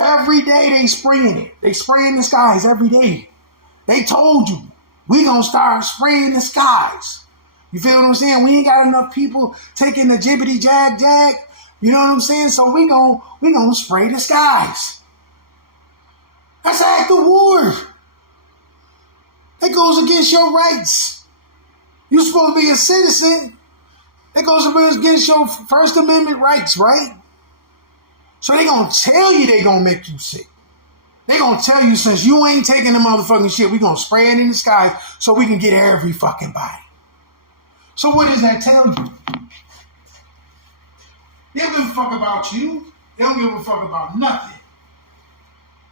Every day they spraying it. They spraying the skies every day. They told you, we gonna start spraying the skies. You feel what I'm saying? We ain't got enough people taking the jibbity jag. You know what I'm saying? So we gonna spray the skies. That's an act of war. That goes against your rights. You're supposed to be a citizen. That goes against your First Amendment rights, right? So they gonna tell you they gonna make you sick. They gonna tell you, since you ain't taking the motherfucking shit, we gonna spray it in the skies so we can get every fucking body. So what does that tell you? They don't give a fuck about you. They don't give a fuck about nothing.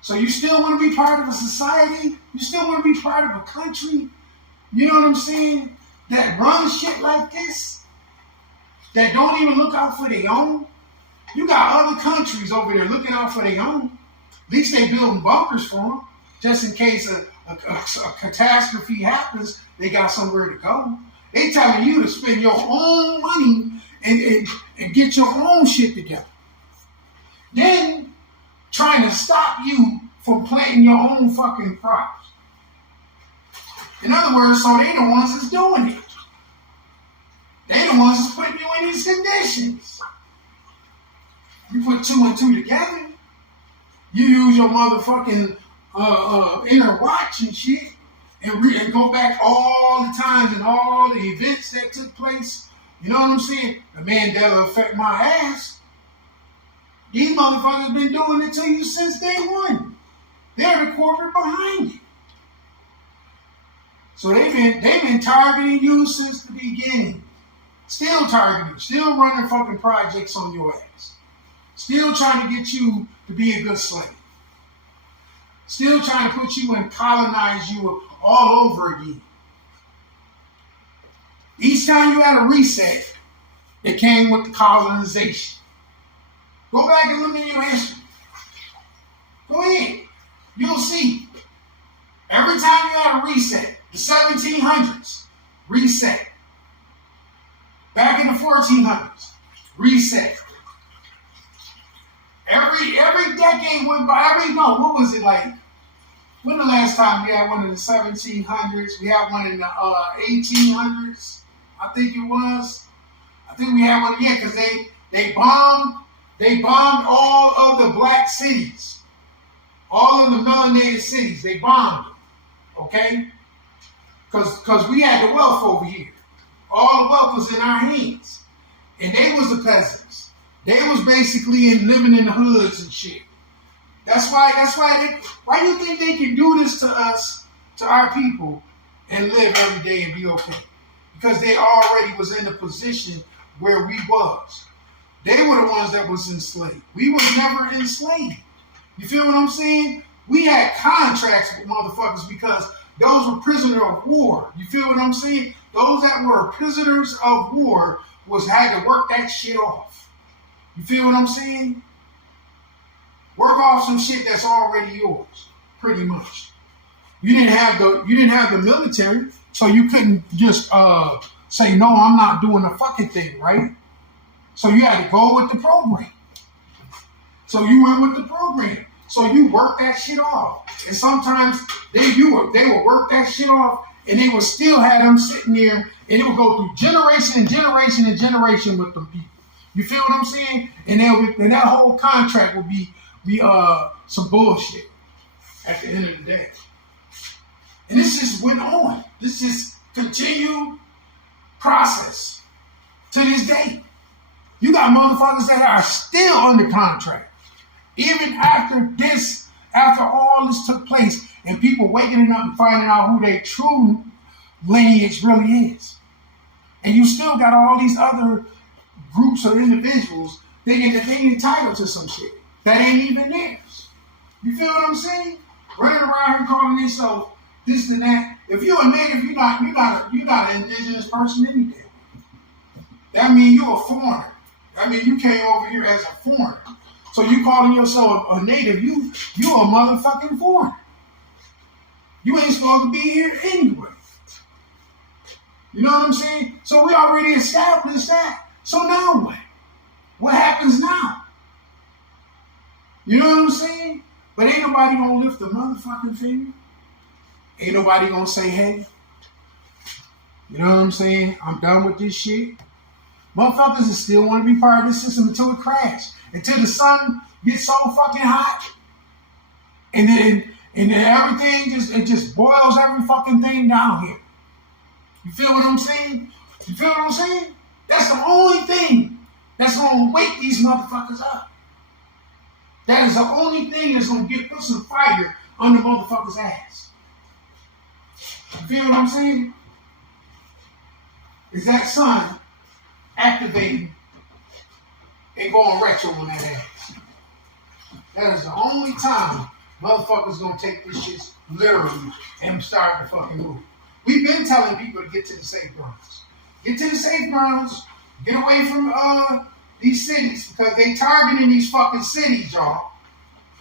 So you still want to be part of a society? You still want to be part of a country? You know what I'm saying? That runs shit like this? That don't even look out for their own? You got other countries over there looking out for their own. At least they building bunkers for them. Just in case a catastrophe happens, they got somewhere to go. They telling you to spend your own money and get your own shit together. Then trying to stop you from planting your own fucking crops. In other words, so they the ones that's doing it. They the ones that's putting you in these conditions. You put two and two together. You use your motherfucking inner watch and shit and go back all the times and all the events that took place. You know what I'm saying? The Mandela effect my ass. These motherfuckers been doing it to you since day one. They're the corporate behind it. So they've been targeting you since the beginning. Still targeting, still running fucking projects on your ass. Still trying to get you to be a good slave. Still trying to put you and colonize you all over again. Each time you had a reset, it came with the colonization. Go back and look at your history. Go ahead. You'll see. Every time you had a reset, the 1700s, reset. Back in the 1400s, reset. Every decade went by, what was it like? When the last time we had one in the 1700s? We had one in the 1800s, I think it was. I think we had one, yeah, because they bombed all of the black cities. All of the melanated cities, they bombed them, okay? Because we had the wealth over here. All the wealth was in our hands. And they was the peasants. They was basically living in the hoods and shit. Why do you think they can do this to us, to our people, and live every day and be okay? Because they already was in the position where we was. They were the ones that was enslaved. We was never enslaved. You feel what I'm saying? We had contracts with motherfuckers because those were prisoners of war. You feel what I'm saying? Those that were prisoners of war had to work that shit off. You feel what I'm saying? Work off some shit that's already yours, pretty much. You didn't have the military, so you couldn't just say, no, I'm not doing the fucking thing, right? So you had to go with the program. So you went with the program. So you work that shit off. And sometimes they would work that shit off, and they would still have them sitting there, and it would go through generation and generation and generation with them people. You feel what I'm saying? And that whole contract would be some bullshit at the end of the day. And this just went on. This just continued process to this day. You got motherfuckers that are still under contract. Even after all this took place, and people waking up and finding out who their true lineage really is. And you still got all these other groups of individuals thinking that they entitled to some shit that ain't even theirs. You feel what I'm saying? Running around here calling themselves this and that. If you're a native, you're not an indigenous person anything. That means you're a foreigner. That means you came over here as a foreigner. So you calling yourself a native, you're a motherfucking foreigner. You ain't supposed to be here anyway. You know what I'm saying? So we already established that. So now what? What happens now? You know what I'm saying? But ain't nobody gonna lift a motherfucking finger. Ain't nobody gonna say, hey, you know what I'm saying? I'm done with this shit. Motherfuckers still want to be part of this system until it crashes. Until the sun gets so fucking hot. And then everything just boils every fucking thing down here. You feel what I'm saying? You feel what I'm saying? That's the only thing that's gonna wake these motherfuckers up. That is the only thing that's gonna put some fire on the motherfucker's ass. You feel what I'm saying? Is that sun activating and going retro on that ass. That is the only time motherfuckers gonna take this shit literally and start to fucking move. We've been telling people to get to the safe grounds. Get to the safe grounds. Get away from these cities because they targeting these fucking cities, y'all.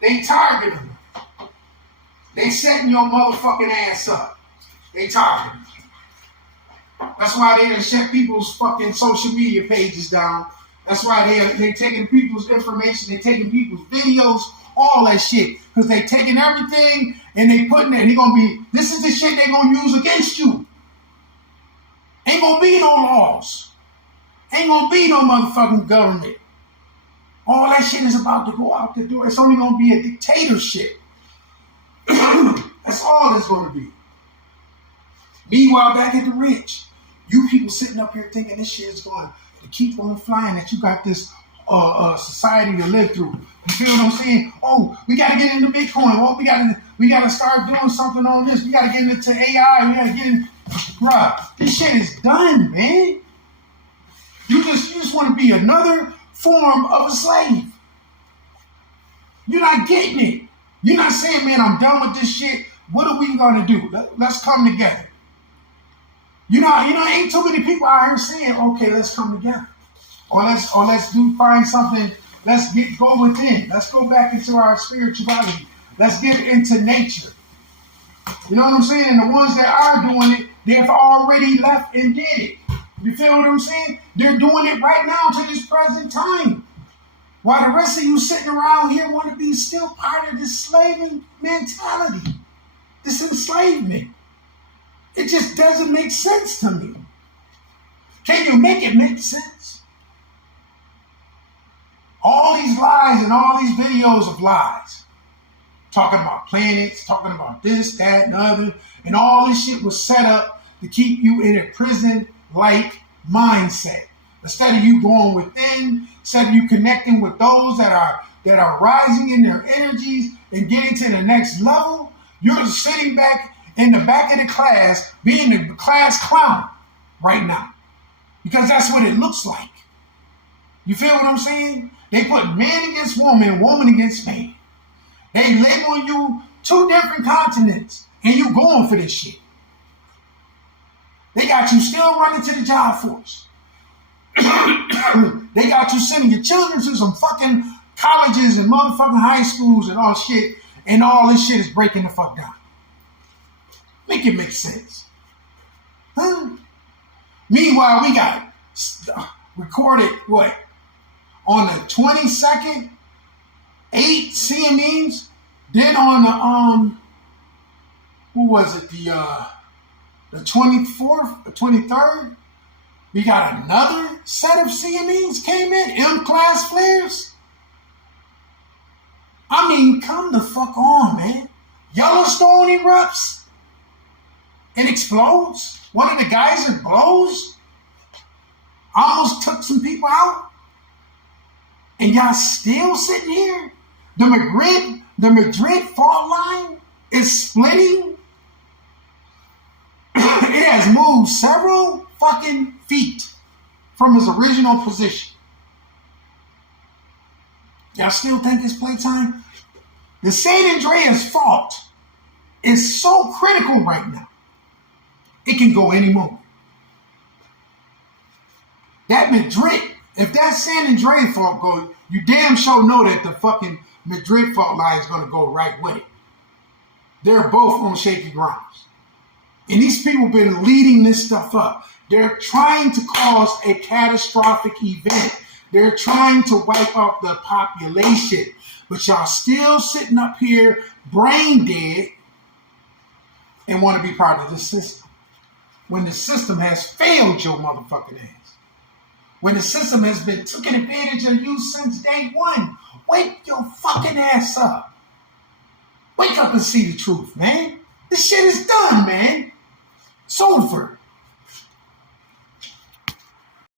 They targeting them. They setting your motherfucking ass up. They targeting. That's why they done shut people's fucking social media pages down. That's why they taking people's information, they taking people's videos, all that shit. Because they taking everything and they putting it, this is the shit they gonna use against you. Ain't gonna be no laws. Ain't gonna be no motherfucking government. All that shit is about to go out the door. It's only gonna be a dictatorship. That's all it's gonna be. Meanwhile, back at the Ridge, you people sitting up here thinking this shit is going to keep on flying, that you got this society to live through. You feel what I'm saying? Oh, we got to get into Bitcoin. Oh, we got to start doing something on this. We got to get into AI. We got to get in. Bruh, this shit is done, man. You just want to be another form of a slave. You're not getting it. You're not saying, man, I'm done with this shit. What are we going to do? Let's come together. You know, ain't too many people out here saying, okay, let's come together. Or let's find something, go within. Let's go back into our spirituality. Let's get into nature. You know what I'm saying? And the ones that are doing it, they've already left and did it. You feel what I'm saying? They're doing it right now to this present time. While the rest of you sitting around here want to be still part of this slaving mentality. This enslavement. It just doesn't make sense to me. Can you make it make sense? All these lies and all these videos of lies. Talking about planets, talking about this, that, and other. And all this shit was set up to keep you in a prison-like mindset. Instead of you going within, instead of you connecting with those that are rising in their energies and getting to the next level, you're sitting back in the back of the class, being the class clown right now. Because that's what it looks like. You feel what I'm saying? They put man against woman, woman against man. They label you two different continents, and you going for this shit. They got you still running to the job force. They got you sending your children to some fucking colleges and motherfucking high schools and all shit, and all this shit is breaking the fuck down. Make it make sense. Huh? Meanwhile, we got recorded, on the 22nd, 8 CMEs. Then on the, who was it? The 24th, the 23rd, we got another set of CMEs came in, M-class flares. I mean, come the fuck on, man. Yellowstone erupts and explodes. One of the geysers blows. Almost took some people out. And y'all still sitting here? The Madrid fault line is splitting. It has moved several fucking feet from its original position. Y'all still think it's playtime? The San Andreas fault is so critical right now. It can go any moment. That Madrid, if that San Andreas fault goes, you damn sure know that the fucking Madrid fault line is going to go right with it. They're both on shaky grounds. And these people have been leading this stuff up. They're trying to cause a catastrophic event They're trying to wipe out the population. But y'all still sitting up here brain dead and want to be part of the system. When the system has failed your motherfucking ass. When the system has been taking advantage of you since day one. Wake your fucking ass up. Wake up and see the truth, man. This shit is done, man. It's over.